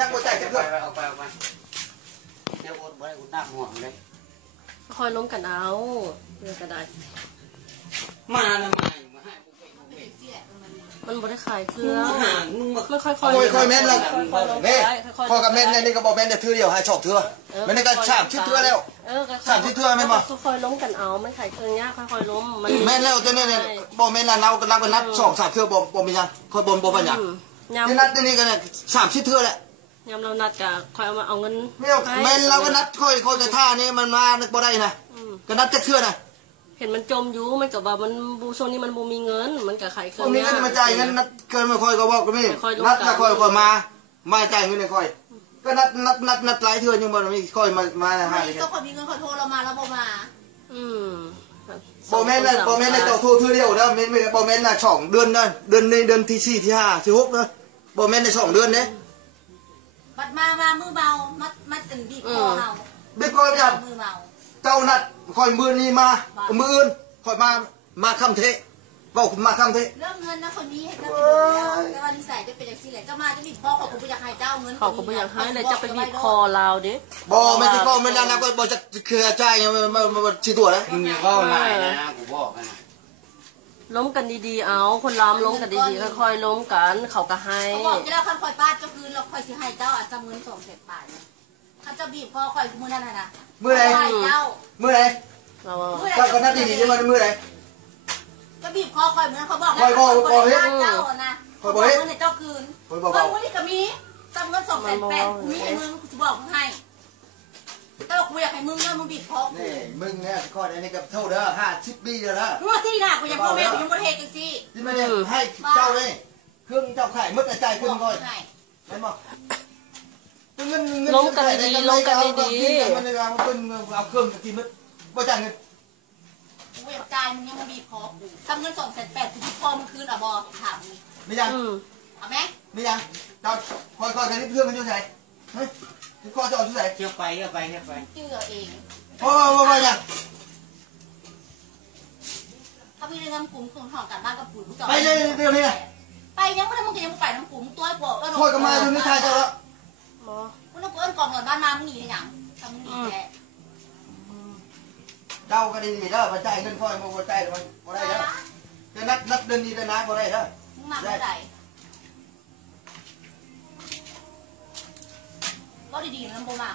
ยังบ่ใจจะเพื่อนเอาไปเดี๋ยวอดบ่ได้กูนักห่วงเลยคอยล้มกันเอาเรื่องกระไดมาให้มันบ่ได้ขายเครื่องมันค่อยแม่นแล้วนี่พอกับแม่นนี่ก็บอกแม่นแต่เทื่อเดียวให้ชอบเทื่อแม่นก็สามชิดเทื่อแล้วสามชิดเทื่อแม่นบ่คอยล้มกันเอามันขายเครื่องยากค่อยๆล้มมันแม่นแล้วตัวนี้เนี่ยบ่แม่นน่ะเราก็รับกันนัด2 3เทื่อบ่มีหยังค่อยบ่เป็นหยังที่นัดนี่ก็เนี่ย3ชิดเทื่อแหละยามเรานัดก็ค่อยเอามาเอาเงินแม่นเราก็นัดค่อยจะท่านี่มันมาบ่ได้นะก็นัดจะเทื่อน่ะเห็นมันจมอยู่มันกับว่ามันบูช่วงนี้มันบูมีเงินมันกับขายเครื่องมีเงินมาจ่ายเงินนัดเกินมาคอยก็บอกก็มีนัดมาคอยมาจ่ายเงินเลยคอยก็นัดหลายเทื่อยังบ่มีคอยมาหาเลยก็คนมีเงินขอโทรเรามาแล้วบ่มาบ่แม่นเลยเจ้าโทรเทื่อเดียวเด้อแม่นบ่แม่นน่ะ2 เดือนเด้อเดือนนี้เดือนที่4ที่5ที่6เด้อบ่แม่นได้2 เดือนเด้บัดมามือเมามัดบีบคอเฮาบีบคอจังมือเมาเจ้านัดคอยมือนี้มามืออื่นคอยมาคำเทะบอกมาคำเทะเรื่องเงินนะคนนี้ให้เจ้าไปดูแล้วแต่ว่านิสัยจะเป็นอย่างนี้แหละเจ้ามาจะบีบคอเขาอยากให้เจ้าเงินเขาไม่อยากให้เลยจะไปบีบคอเราดิบ่ไม่ได้ก็ไม่ได้นะก็บ่จะเคลียร์ใจมันชี้ตัวนะมึงอย่าว่าหลายนะกูบอกนะล้มกันดีๆเอาคนล้มล้มกันดีๆค่อยๆล้มกันเขาก็ให้เขาบอกที่เราคันคอยฟาดเจ้าคืนเราคอยสิให้เจ้าอาจจะเงิน200,000 บาทเขาจะบีบคอคอยมือนั่นนะมือไหนมือไหนเจ้าก็นัดดีๆใช่ไหมมือไหนก็บีบคอคอยเหมือนเขาบอกแล้วเจ้านะคอยบอกเงินในเจ้าคืนวันนี้ก็มีจำเงิน280,000มีให้มึงกูบอกมึงให้เจ้ากูอยากให้มึงเนี่ยมึงบีบคอนี่มึงเนี่ยข้อนี้กับเท่าเด้อ50 ปีเด้อนะมึงว่าที่น่ะกูยังพ่อแม่กูยังบ่เฮ็ดจังซี่ที่ไม่ได้ให้เจ้าเลยเครื่องเจ้าขายมึดใจคุณก่อนเห็นบ่ล้มกันดีๆล้มกันดีๆมันเอาเครื่องกินมึดบ่จ่ายเงินกูอยากจ่ายมึงยังมึงบีบคอกูจำเงิน280,000กูบีบคอมึงคืนอ่ะบ่ถามมึงไม่ยังเอาไหมไม่ยังเจ้าคอยกันที่เพื่อนมันอยู่ไหนเฮ้ยที่คอจะเอาที่ไหนเที่ยวไปเชื่อเองโอ้ยังถ้าพี่เรื่องกลุ่มของห้องกันบ้านกับปุ๋ยกูจอดไปเลยเดี๋ยวนี้ไปยังไม่ได้มึงก็ยังไปน้ำกลุ่มตัวกว่าคอยกันมาอยู่ในชายเจ้าแล้วมึงต้องเอิ้นกองเงินบ้านมามึงหนีได้ยังทำมึงหนีแค่เจ้าก็ดีๆเด้อมาจ่ายเงินคอยมาจ่ายมันบ่ได้เด้อจะนัดเดือนนี้เดือนหน้าบ่ได้เด้อมึงมาเมื่อไหร่ก็ดีๆนะบ่มา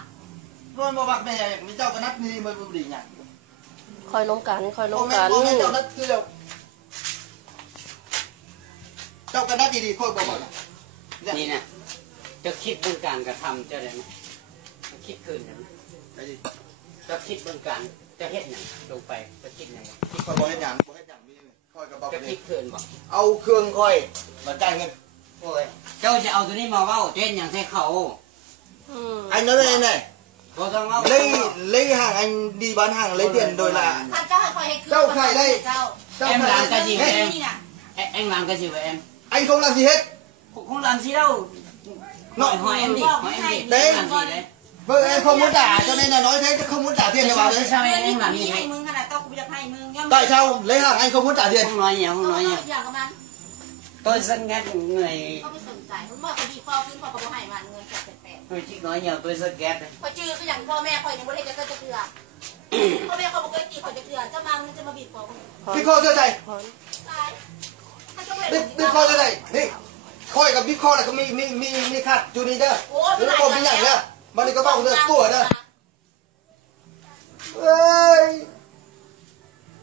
โดนบ่มักแม่มีเจ้าก็นัดนี่มันบ่ดีหยังคอยล้มกันเจ้านัดคือเจ้าก็นัดดีๆคอยบ่มักนี่นะจะคิดเรื่องการกระทำเจ้าได้ไหมคิดคืนนะจะคิดเรื่องการจะเฮ็ดอย่างลงไปจะคิดไงคิดคอยบ่เฮ็ดหยังมีคอยก็บอกจะคิดคืนบ่เอาเครื่องคอยมาจ่ายเงินโอ้ยเจ้าจะเอาตัวนี้มาเว้าเต้นอย่างใส่เขาanh nói đây này lấy hàng anh đi bán hàng lấy tiền rồi là đâu phải đây em làm cái gì vậy em làm cái gì vậy em anh không làm gì hết không làm gì đâu hỏi em đi đấy vâng em không muốn trả cho nên là nói thế chứ không muốn trả tiền cho bảo đấy sao em làm gì vậy tại sao lấy hàng anh không muốn trả tiền không nói nhiều tôi rất ghét người tôi chỉ nói nhiều tôi rất ghét đấy พอจื้อก็อย่างพ่อแม่คอยยังไม่ได้จะเกลือพ่อแม่เขาบอกว่าตีคอยจะเกลือจะมามึงจะมาบีบคอบีบคอเท่าไหร่บีบคอเท่าไหร่นี่คอยกับบีบคออะไรก็มีขัดจูนี่เด้อหรือผมมีอย่างเด้อมันก็บอกเด้อตัวเด้อเอ้ย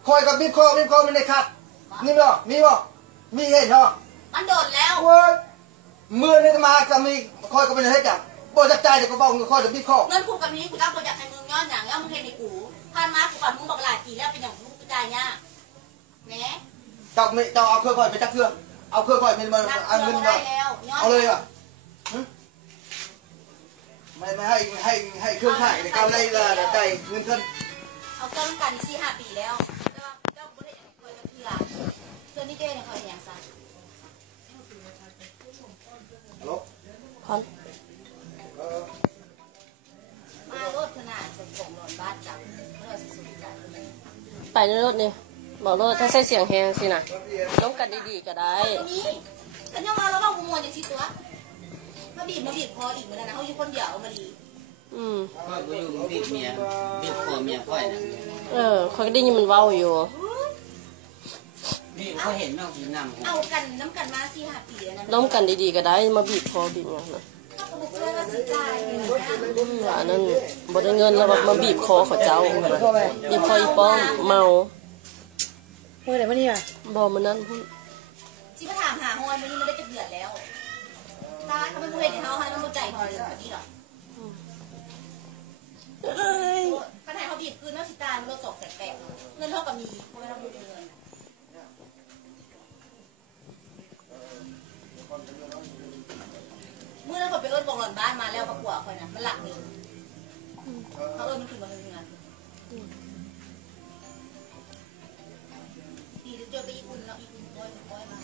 คอยกับบีบคอมันได้ขัดนี่บ่มีเห็นเหรอมันโดดแล้วมือนี่มาก็มีคอยก็เป็นเฮ็ดจังบ่จักใจเดี๋ยวก็บอกคอยจะบีบคอเงินกูกับนี้กูรับบ่อยากให้มึงย้อนอย่างมึงเห็นในกูผ่านมากูก่อนมึงบอกหลายปีแล้วเป็นอย่างมึงกูจ่ายเนี่ยแหมเจ้าเอาเครื่องคอยไปจักเครื่องเอาเครื่องคอยเป็นมาเอาเงินมาเอาเลยอ่ะไม่ให้เครื่องขายในการไล่ละใจเงินขึ้นเอาเครื่องกัน 4-5 ปีแล้วเจ้าบ่ได้อย่างคอยจะเถื่อเถื่อนี่เจ้เนี่ยคอยอย่างซะฮัลโหลพอนมารถขนาดส่งของนอนบ้านจังเราสิสุดใจไปในรถนี่บอกรถถ้าใส่เสียงแฮงสินะล้มกันดีๆก็ได้นี่กันยังมาแล้วเราขโมยอย่างสิตัว เขาบีบคออีกเหมือนกันนะเขาอยู่คนเดียวมาดี ก็ไปอยู่บีบเมียบีบคอเมียค่อยนะ เขาก็ได้ยินมันเว้าอยู่ บีบเขาเห็นนอกบีบน้ำ เอากันน้ำกันมา4-5 ปีแล้วนะ ล้มกันดีๆก็ได้มาบีบคอบีบอย่างนั้น เขาก็บอกว่าสิจ่ายเนี่ยนะ อันนั้นบ่ได้เงินแล้วมาบีบคอเขาเจ้าบีบคออีป้อมเมา เมื่อไหร่วันนี้อ่ะ บ่มันนั้น ที่มาถามหาฮอนวันนี้มันได้จะเดือดแล้วตายเขาไม่พูดให้เขาให้มันใจพอเลยแบบนี้หรอขนาดเขาบีบคืนแล้วสิตาเรา280,000เงินเท่ากับมีเพราะไม่ต้องพูดเงินเมื่อเราไปเอิ้นบอกหล่อนบ้านมาแล้วกับผัวคอยนะมันหลักหนึ่งเขาเอิ้นมันถึงมาเงินดีจะเจอไปอีกุนแล้วอีกุนก้อยมา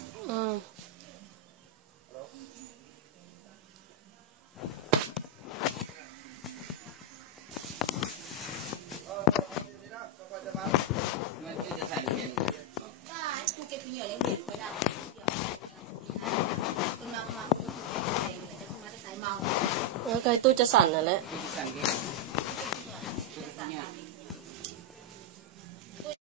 มันจะใส่เงิน ได้กูเก็บเหยื่อเลี้ยงเด็กไว้ได้คุณมาจะใส่เมา ไก่ตู้จะสั่นนั่นแหละ สั่งเงิน